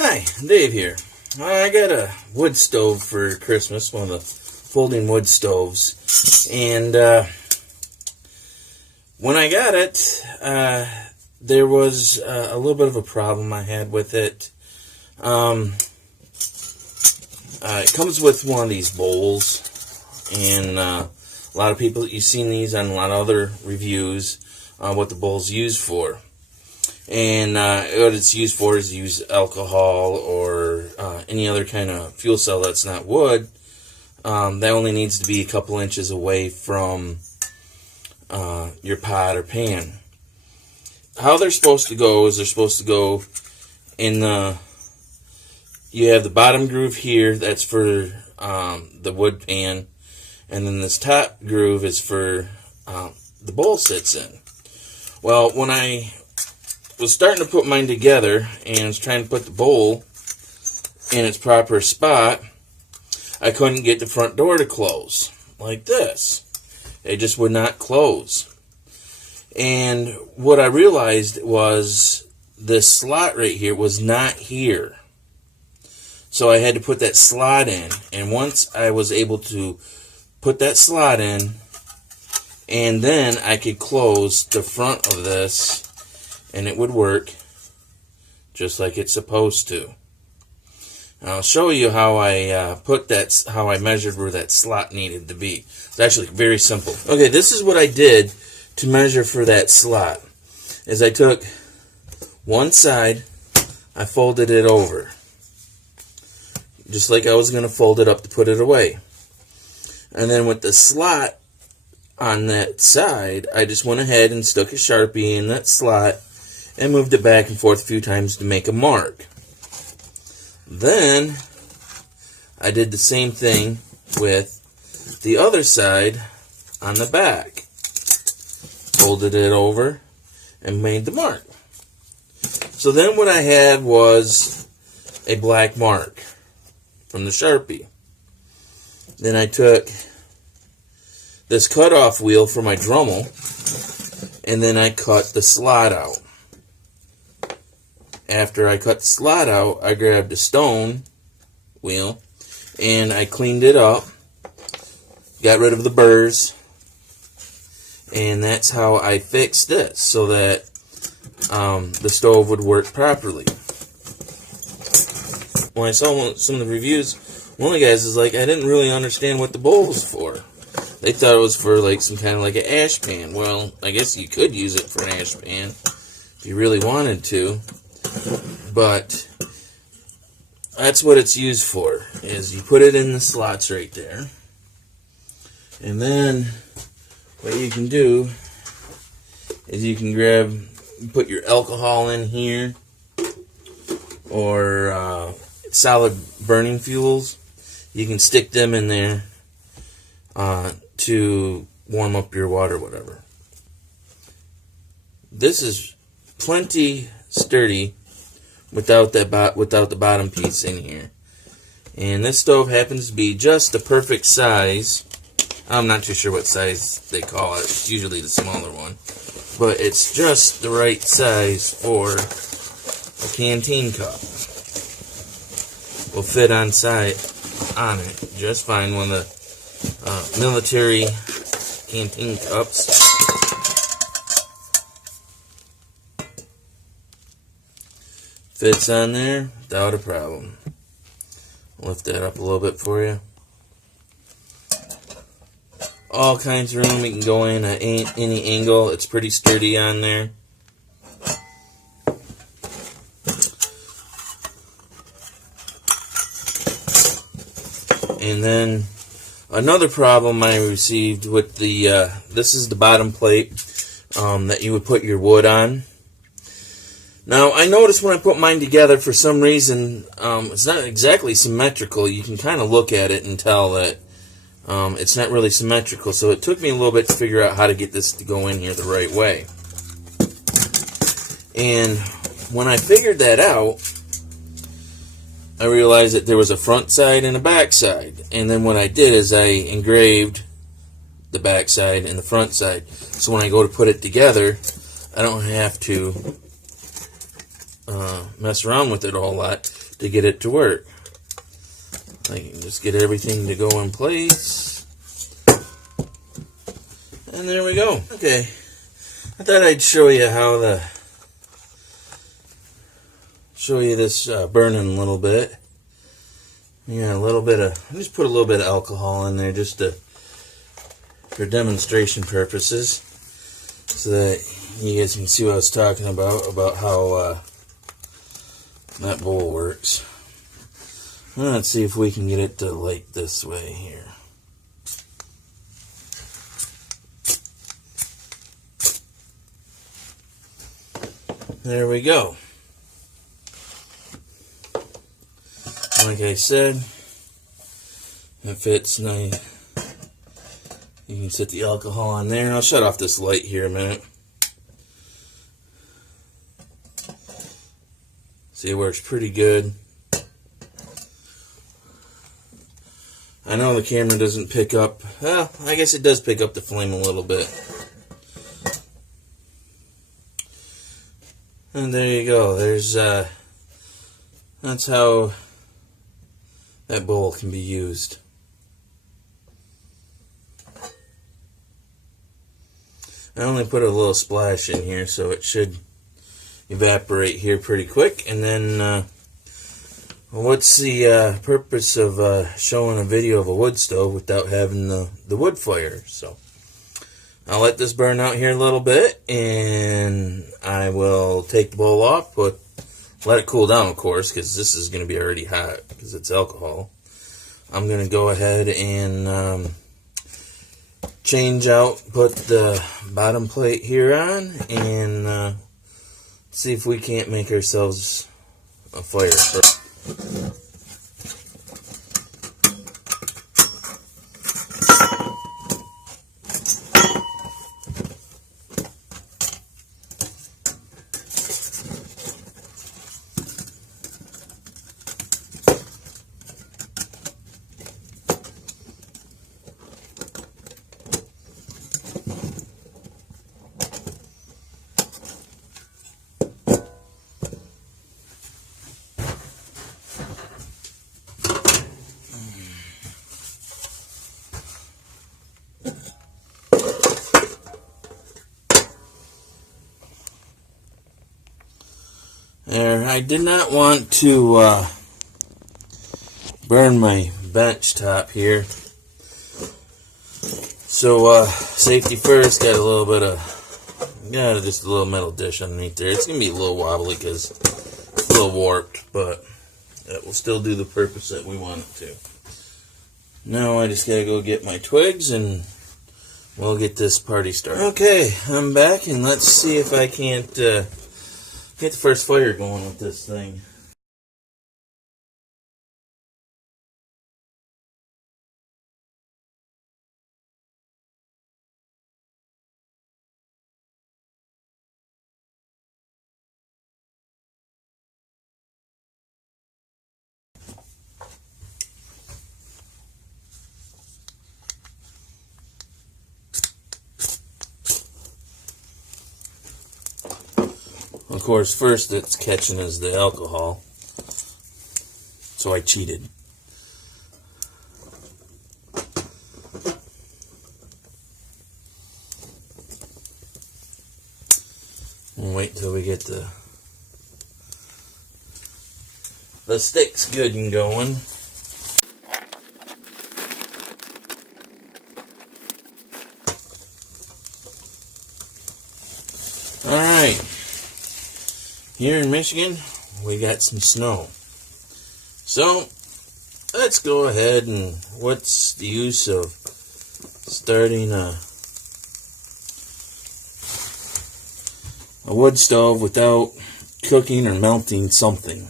Hi, Dave here. I got a wood stove for Christmas, one of the folding wood stoves, and when I got it, there was a little bit of a problem I had with it. It comes with one of these bowls, and a lot of people, you've seen these on a lot of other reviews, what the bowl's used for. And what it's used for is use alcohol or any other kind of fuel cell that's not wood. That only needs to be a couple inches away from your pot or pan. How they're supposed to go is they're supposed to go in the, you have the bottom groove here, that's for the wood pan, and then this top groove is for the bowl sits in. Well, when I was starting to put mine together and was trying to put the bowl in its proper spot, I couldn't get the front door to close like this. It just would not close. And what I realized was this slot right here was not here. So I had to put that slot in. And once I was able to put that slot in, and then I could close the front of this, and it would work just like it's supposed to. And I'll show you how I how I measured where that slot needed to be. It's actually very simple. Okay, this is what I did to measure for that slot. Is I took one side, I folded it over, just like I was going to fold it up to put it away. And then with the slot on that side, I just went ahead and stuck a Sharpie in that slot and moved it back and forth a few times to make a mark. Then I did the same thing with the other side on the back. Folded it over and made the mark. So then what I had was a black mark from the Sharpie. Then I took this cutoff wheel for my Dremel, and then I cut the slot out. After I cut the slot out, I grabbed a stone wheel and I cleaned it up, got rid of the burrs, and that's how I fixed this so that the stove would work properly. When I saw some of the reviews, one of the guys is like, I didn't really understand what the bowl was for. They thought it was for like some kind of like an ash pan. Well, I guess you could use it for an ash pan if you really wanted to. But that's what it's used for, is you put it in the slots right there. And then what you can do is you can put your alcohol in here, or solid burning fuels. You can stick them in there to warm up your water, whatever. This is plenty sturdy without the bottom piece in here. And this stove happens to be just the perfect size. I'm not too sure what size they call it. It's usually the smaller one. But it's just the right size for a canteen cup. Will fit on it just fine. One of the military canteen cups. Fits on there without a problem. Lift that up a little bit for you. All kinds of room. You can go in at any angle. It's pretty sturdy on there. And then another problem I received with the this is the bottom plate that you would put your wood on. Now, I noticed when I put mine together, for some reason, it's not exactly symmetrical. You can kind of look at it and tell that it's not really symmetrical. So it took me a little bit to figure out how to get this to go in here the right way. And when I figured that out, I realized that there was a front side and a back side. And then what I did is I engraved the back side and the front side. So when I go to put it together, I don't have to mess around with it a whole lot, to get it to work. I can just get everything to go in place. And there we go. Okay, I thought I'd show you how this burning a little bit. Yeah, a little bit of, just put a little bit of alcohol in there just for demonstration purposes, so that you guys can see what I was talking about how that bowl works. Let's see if we can get it to light this way here. There we go. Like I said, it fits nice. You can set the alcohol on there. I'll shut off this light here a minute. See, it works pretty good. I know the camera doesn't pick up, well, I guess it does pick up the flame a little bit. And there you go. There's, that's how that bowl can be used. I only put a little splash in here, so it should evaporate here pretty quick. And then, what's the purpose of showing a video of a wood stove without having the wood fire? So I'll let this burn out here a little bit, and I will take the bowl off, but let it cool down, of course, because this is going to be already hot because it's alcohol. I'm going to go ahead and change out, put the bottom plate here on, and see if we can't make ourselves a fire. There, I did not want to burn my bench top here. So, safety first, got a little bit of, just a little metal dish underneath there. It's going to be a little wobbly because it's a little warped, but it will still do the purpose that we want it to. Now I just got to go get my twigs and we'll get this party started. Okay, I'm back, and let's see if I can't get the first fire going with this thing. Of course, first it's catching is the alcohol, so I cheated. We'll wait till we get the sticks good and going. Alright. Here in Michigan, we got some snow. So, let's go ahead and what's the use of starting a wood stove without cooking or melting something?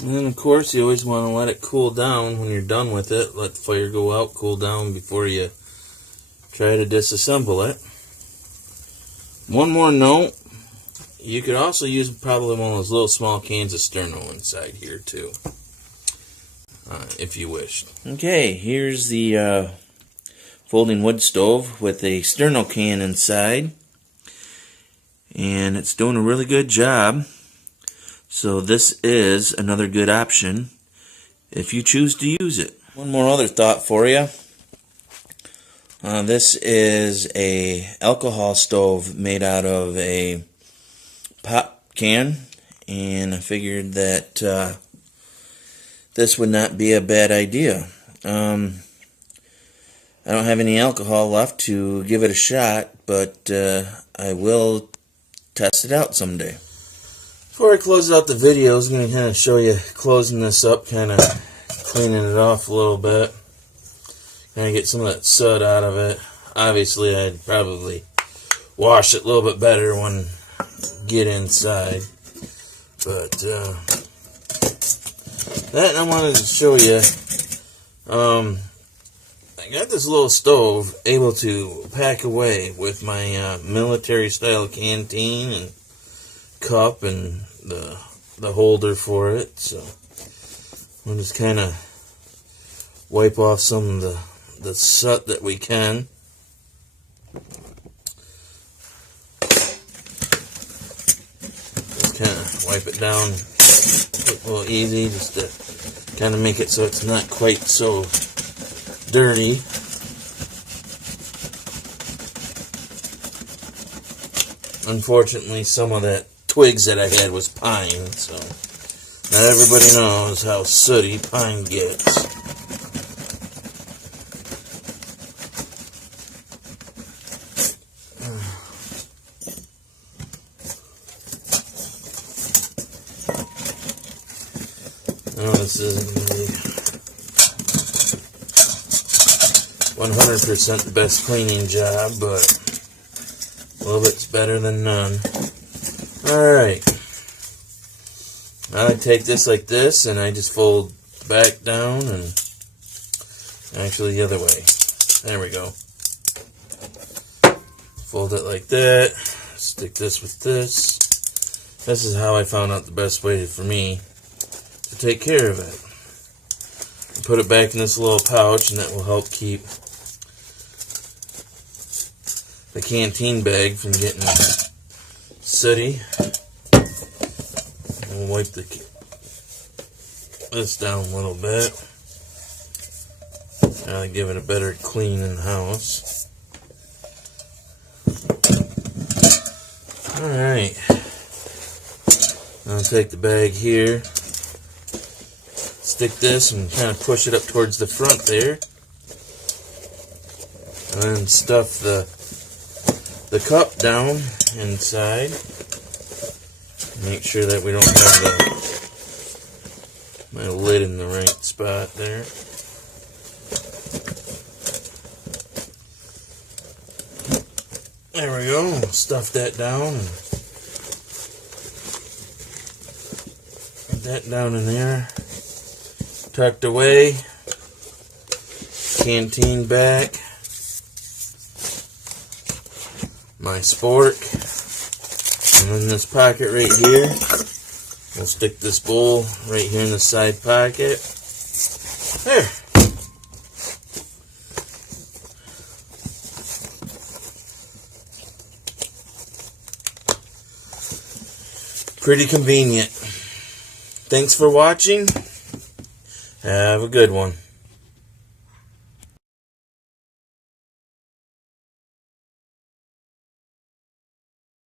And then, of course, you always want to let it cool down when you're done with it. Let the fire go out, cool down before you try to disassemble it. One more note, you could also use probably one of those little small cans of sterno inside here too, if you wished. Okay, here's the folding wood stove with a sterno can inside, and it's doing a really good job. So this is another good option if you choose to use it. One more other thought for you. This is a alcohol stove made out of a pop can, and I figured that this would not be a bad idea. I don't have any alcohol left to give it a shot, but I will test it out someday. Before I close out the video, I was going to kind of show you closing this up, kind of cleaning it off a little bit. Kind of get some of that soot out of it. Obviously, I'd probably wash it a little bit better when I get inside. But that I wanted to show you. I got this little stove able to pack away with my military style canteen and cup and the holder for it. So we'll just kind of wipe off some of the soot that we can. Just kind of wipe it down a little easy, just to kind of make it so it's not quite so dirty. Unfortunately, some of that twigs that I had was pine, so not everybody knows how sooty pine gets. I know this isn't going to be 100% the best cleaning job, but a little bit's better than none. Alright. I take this like this, and I just fold back down, and actually the other way. There we go. Fold it like that. Stick this with this. This is how I found out the best way for me to take care of it. Put it back in this little pouch, and that will help keep the canteen bag from getting sooty. We'll wipe this down a little bit. Give it a better clean in the house. Alright. I'll take the bag here. Stick this and kind of push it up towards the front there. And then stuff the cup down inside. Make sure that we don't have my lid in the right spot there. There we go. Stuff that down and put that down in there. Tucked away. Canteen back. My spork. And then this pocket right here. We'll stick this bowl right here in the side pocket. There. Pretty convenient. Thanks for watching. Have a good one.